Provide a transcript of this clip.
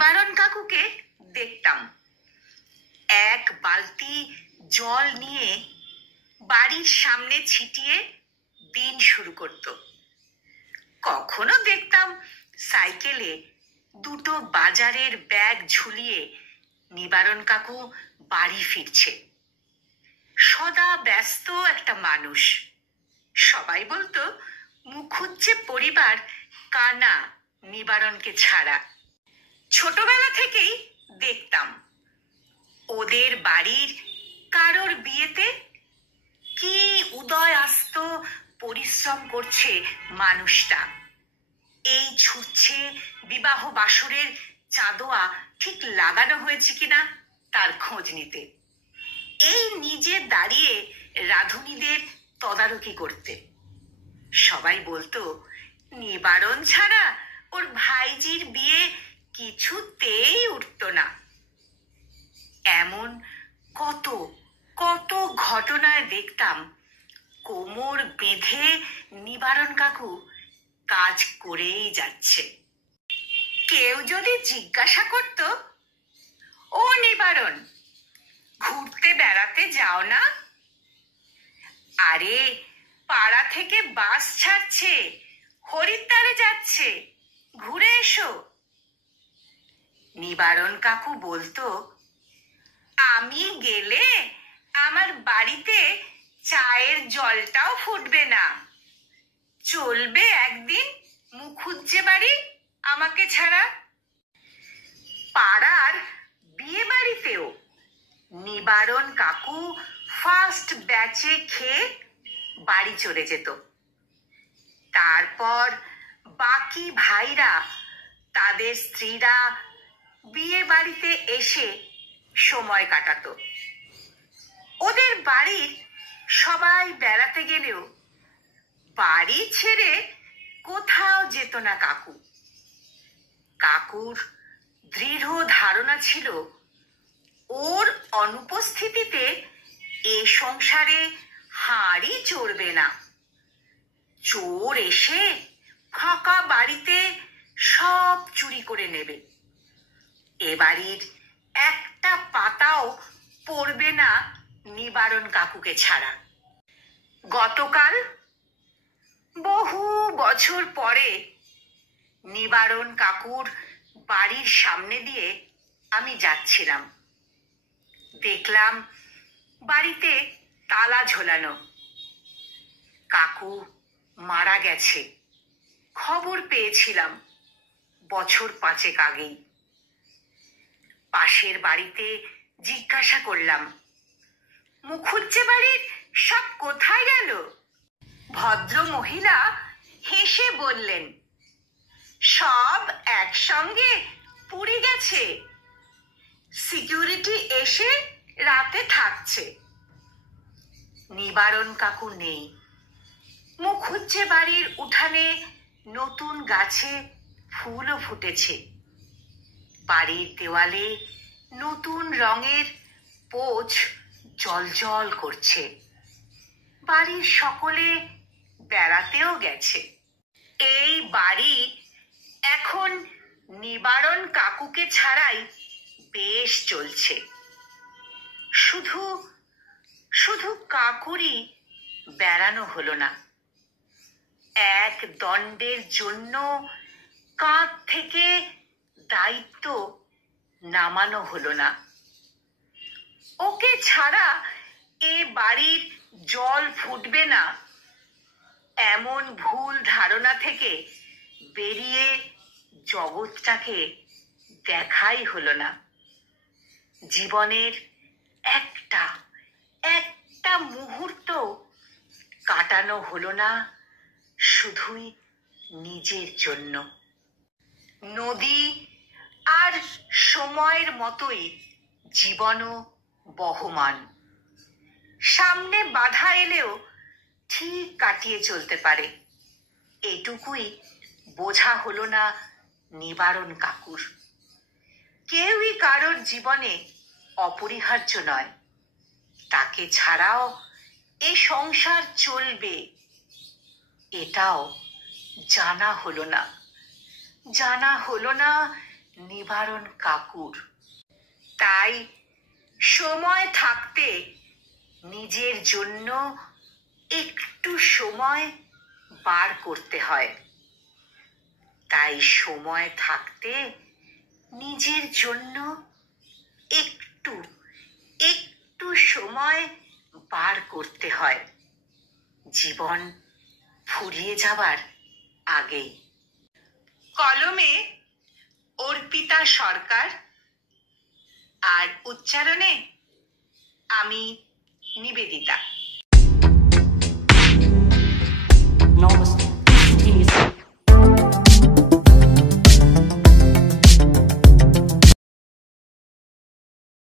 নিবারণ কাকুকে দেখতাম এক বালতি জল নিয়ে বাড়ির সামনে ছিটিয়ে দিন শুরু করত। কখনো দেখতাম সাইকেলে দুটো বাজারের ব্যাগ ঝুলিয়ে নিবারণ কাকু বাড়ি ফিরছে। সদা ব্যস্ত একটা মানুষ। সবাই বলতো মুখুজ্জে পরিবার কানা নিবারণকে ছাড়া। ছোটবেলা থেকেই দেখতাম ওদের বাড়ির কারোর বিয়েতে কি উদয় আস্ত পরিশ্রম করছে মানুষটা। এই ছুটছে বিবাহ বাসরের চাঁদোয়া ঠিক লাগানো হয়েছে কিনা তার খোঁজ নিতে, এই নিজে দাঁড়িয়ে রাঁধুনিদের তদারকি করতে। সবাই বলতো নিবারণ ছাড়া ওর ভাইজির বিয়ে কিছুতেই উঠত না। এমন কত কত ঘটনায় দেখতাম কোমর বেঁধে নিবারণ কাকু কাজ করেই যাচ্ছে। কেউ যদি জিজ্ঞাসা করত, ও নিবারণ, ঘুরতে বেড়াতে যাও না? আরে পাড়া থেকে বাস ছাড়ছে, হরিদ্বারে যাচ্ছে, ঘুরে এসো। নিবারণ কাকু বলতো, আমি গেলে আমার বাড়িতে চায়ের জলটাও ফুটবে না। চলবে একদিন মুখুজ্জে বাড়ি আমাকে ছাড়া? পাড়ার বিয়ে বাড়িতেও নিবারণ কাকু ফার্স্ট ব্যাচে খেয়ে বাড়ি চলে যেত। তারপর বাকি ভাইরা তাদের স্ত্রীরা বিয়ে বাড়িতে এসে সময় কাটাতো। ওদের বাড়ির সবাই বেড়াতে গেলেও বাড়ি ছেড়ে কোথাও যেত না কাকু। কাকুর দৃঢ় ধারণা ছিল ওর অনুপস্থিতিতে এ সংসারে হাঁড়ি চড়বে না। চোর এসে ফাঁকা বাড়িতে সব চুরি করে নেবে। এ বাড়ির একটা পাতাও পড়বে না নিবারণ কাকুকে ছাড়া। গতকাল বহু বছর পরে নিবারণ কাকুর বাড়ির সামনে দিয়ে আমি যাচ্ছিলাম। দেখলাম বাড়িতে তালা ঝোলানো। কাকু মারা গেছে খবর পেয়েছিলাম বছর 5 আগেই। পাশের বাড়িতে জিজ্ঞাসা করলাম, মুখুজ্জে বাড়ির সব কোথায় গেল? ভদ্র মহিলা হেসে বললেন, সব একসঙ্গে পুরী গেছে, সিকিউরিটি এসে রাতে থাকছে। নিবারণ কাকু নেই। মুখুজ্জে বাড়ির উঠানে নতুন গাছে ফুলও ফুটেছে। বাড়ির দেওয়ালে নতুন রঙের পোচ জলজল করছে। বাড়ির সকলে বেড়াতেও গেছে। এই বাড়ি এখন নিবারণ কাকুকে ছাড়াই বেশ চলছে। শুধু শুধু কাকুরই বেড়ানো হলো না। এক দণ্ডের জন্য কাঁধ থেকে দায়িত্ব নামানো হলো না। ওকে ছাড়া এ বাড়ির জল ফুটবে না, এমন ভুল ধারণা থেকে বেরিয়ে জগৎটাকে দেখাই হলো না। জীবনের একটা একটা মুহূর্ত কাটানো হলো না শুধুই নিজের জন্য। নদী আর সময়ের মতোই জীবনও বহমান। সামনে বাধা এলেও ঠিক কাটিয়ে চলতে পারে, এটুকুই বোঝা হলো না নিবারণ কাকুর। কেউই কারোর জীবনে অপরিহার্য নয়। তাকে ছাড়াও এ সংসার চলবে, এটাও জানা হলো না নিবারণ কাকুর। তাই সময় থাকতে নিজের জন্য একটু সময় বার করতে হয়। তাই সময় থাকতে নিজের জন্য একটু একটু সময় বার করতে হয়, জীবন ফুরিয়ে যাবার আগেই। কলমে অর্পিতা সরকার, আর উচ্চারণে আমি নিবেদিতা। Namaste.